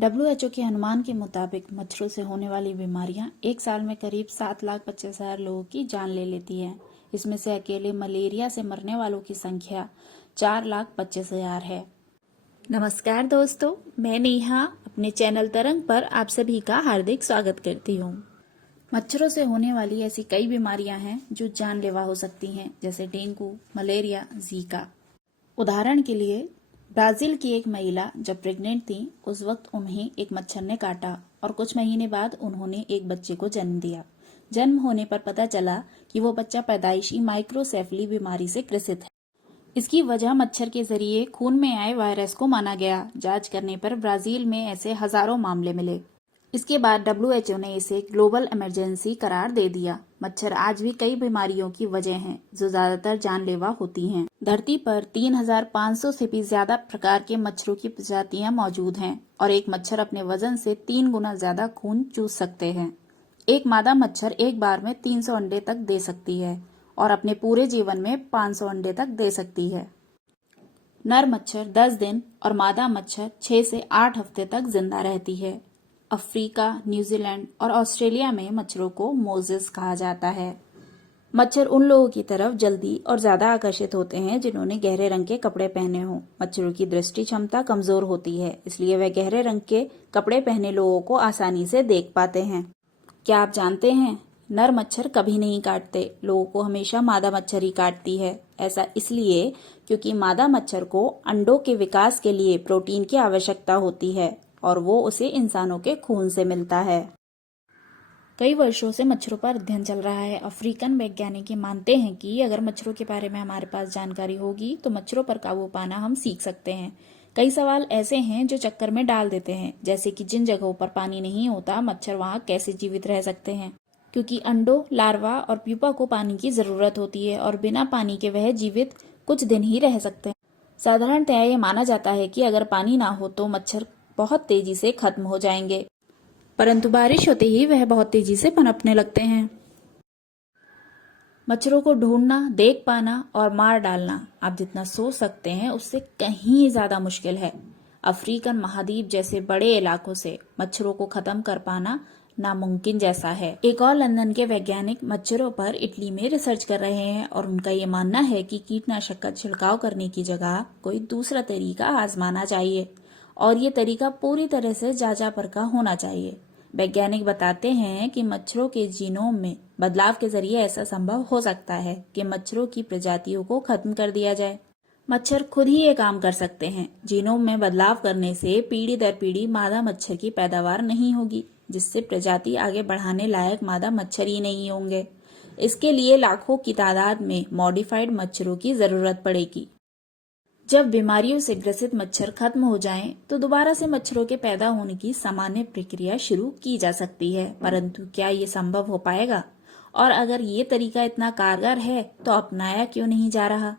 WHO के अनुमान के मुताबिक मच्छरों से होने वाली बीमारियां एक साल में करीब 7,25,000 लोगों की जान ले लेती हैं। इसमें से अकेले मलेरिया से मरने वालों की संख्या 4,25,000 है। नमस्कार दोस्तों, मैं नेहा अपने चैनल तरंग पर आप सभी का हार्दिक स्वागत करती हूँ। मच्छरों से होने वाली ऐसी कई बीमारियां हैं जो जानलेवा हो सकती हैं, जैसे डेंगू, मलेरिया, जीका। उदाहरण के लिए ब्राजील की एक महिला जब प्रेग्नेंट थी, उस वक्त उन्हें एक मच्छर ने काटा और कुछ महीने बाद उन्होंने एक बच्चे को जन्म दिया। जन्म होने पर पता चला कि वो बच्चा पैदाइशी माइक्रोसेफली बीमारी से ग्रसित है। इसकी वजह मच्छर के जरिए खून में आए वायरस को माना गया। जांच करने पर ब्राजील में ऐसे हजारों मामले मिले। इसके बाद WHO ने इसे ग्लोबल इमरजेंसी करार दे दिया। मच्छर आज भी कई बीमारियों की वजह हैं, जो ज्यादातर जानलेवा होती हैं। धरती पर 3,500 से भी ज्यादा प्रकार के मच्छरों की प्रजातियां मौजूद हैं और एक मच्छर अपने वजन से 3 गुना ज्यादा खून चूस सकते हैं। एक मादा मच्छर एक बार में 300 अंडे तक दे सकती है और अपने पूरे जीवन में 500 अंडे तक दे सकती है। नर मच्छर 10 दिन और मादा मच्छर 6 से 8 हफ्ते तक जिंदा रहती है। अफ्रीका, न्यूजीलैंड और ऑस्ट्रेलिया में मच्छरों को मोजेस कहा जाता है। मच्छर उन लोगों की तरफ जल्दी और ज्यादा आकर्षित होते हैं जिन्होंने गहरे रंग के कपड़े पहने हों। मच्छरों की दृष्टि क्षमता कमजोर होती है, इसलिए वे गहरे रंग के कपड़े पहने लोगों को आसानी से देख पाते हैं। क्या आप जानते हैं, नर मच्छर कभी नहीं काटते। लोगों को हमेशा मादा मच्छर ही काटती है। ऐसा इसलिए क्योंकि मादा मच्छर को अंडों के विकास के लिए प्रोटीन की आवश्यकता होती है और वो उसे इंसानों के खून से मिलता है। कई वर्षों से मच्छरों पर अध्ययन चल रहा है। अफ्रीकन वैज्ञानिक मानते हैं कि अगर मच्छरों के बारे में हमारे पास जानकारी होगी तो मच्छरों पर काबू पाना हम सीख सकते हैं। कई सवाल ऐसे हैं जो चक्कर में डाल देते हैं, जैसे कि जिन जगहों पर पानी नहीं होता, मच्छर वहां कैसे जीवित रह सकते हैं, क्योंकि अंडों, लार्वा और प्यूपा को पानी की जरूरत होती है और बिना पानी के वह जीवित कुछ दिन ही रह सकते हैं। साधारणतया ये माना जाता है कि अगर पानी ना हो तो मच्छर बहुत तेजी से खत्म हो जाएंगे, परंतु बारिश होते ही वह बहुत तेजी से पनपने लगते हैं। मच्छरों को ढूंढना, देख पाना और मार डालना आप जितना सोच सकते हैं उससे कहीं ज्यादा मुश्किल है। अफ्रीकन महाद्वीप जैसे बड़े इलाकों से मच्छरों को खत्म कर पाना नामुमकिन जैसा है। एक और लंदन के वैज्ञानिक मच्छरों पर इटली में रिसर्च कर रहे हैं और उनका ये मानना है कि कीटनाशक का छिड़काव करने की जगह कोई दूसरा तरीका आजमाना चाहिए और ये तरीका पूरी तरह से जांचा परखा होना चाहिए। वैज्ञानिक बताते हैं कि मच्छरों के जीनोम में बदलाव के जरिए ऐसा संभव हो सकता है कि मच्छरों की प्रजातियों को खत्म कर दिया जाए। मच्छर खुद ही ये काम कर सकते हैं। जीनोम में बदलाव करने से पीढ़ी दर पीढ़ी मादा मच्छर की पैदावार नहीं होगी, जिससे प्रजाति आगे बढ़ाने लायक मादा मच्छर ही नहीं होंगे। इसके लिए लाखों की तादाद में मॉडिफाइड मच्छरों की जरूरत पड़ेगी। जब बीमारियों से ग्रसित मच्छर खत्म हो जाएं, तो दोबारा से मच्छरों के पैदा होने की सामान्य प्रक्रिया शुरू की जा सकती है, परंतु क्या ये संभव हो पाएगा? और अगर ये तरीका इतना कारगर है तो अपनाया क्यों नहीं जा रहा?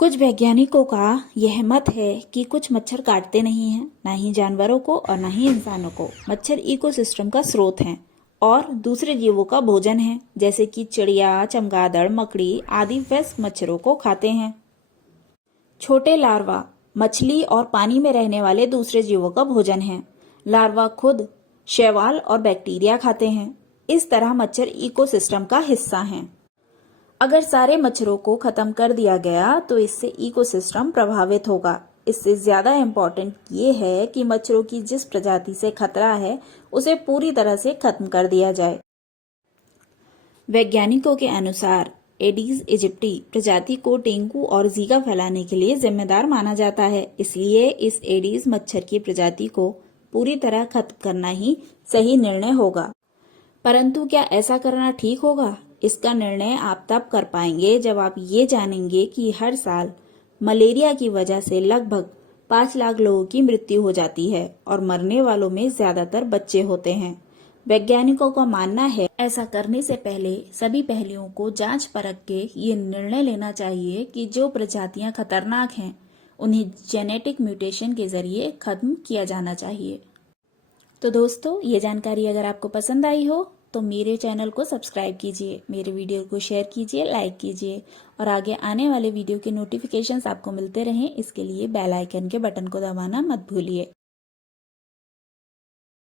कुछ वैज्ञानिकों का यह मत है कि कुछ मच्छर काटते नहीं हैं, न ही जानवरों को और न ही इंसानों को। मच्छर इकोसिस्टम का स्रोत हैं और दूसरे जीवों का भोजन है, जैसे कि चिड़िया, चमगादड़, मकड़ी आदि वयस्क मच्छरों को खाते हैं। छोटे लार्वा मछली और पानी में रहने वाले दूसरे जीवों का भोजन है। लार्वा खुद शैवाल और बैक्टीरिया खाते हैं। इस तरह मच्छर इकोसिस्टम का हिस्सा हैं। अगर सारे मच्छरों को खत्म कर दिया गया तो इससे इकोसिस्टम प्रभावित होगा। इससे ज्यादा इम्पोर्टेंट ये है कि मच्छरों की जिस प्रजाति से खतरा है उसे पूरी तरह से खत्म कर दिया जाए। वैज्ञानिकों के अनुसार एडीज इजिप्टी प्रजाति को डेंगू और जीका फैलाने के लिए जिम्मेदार माना जाता है। इसलिए इस एडीज मच्छर की प्रजाति को पूरी तरह खत्म करना ही सही निर्णय होगा। परंतु क्या ऐसा करना ठीक होगा? इसका निर्णय आप तब कर पाएंगे जब आप ये जानेंगे कि हर साल मलेरिया की वजह से लगभग 5 लाख लोगों की मृत्यु हो जाती है और मरने वालों में ज्यादातर बच्चे होते हैं। वैज्ञानिकों का मानना है ऐसा करने से पहले सभी पहलुओं को जांच परख के ये निर्णय लेना चाहिए कि जो प्रजातियां खतरनाक हैं उन्हें जेनेटिक म्यूटेशन के जरिए खत्म किया जाना चाहिए। तो दोस्तों, ये जानकारी अगर आपको पसंद आई हो तो मेरे चैनल को सब्सक्राइब कीजिए, मेरे वीडियो को शेयर कीजिए, लाइक कीजिए और आगे आने वाले वीडियो के नोटिफिकेशंस आपको मिलते रहें, इसके लिए बेल आइकन के बटन को दबाना मत भूलिए।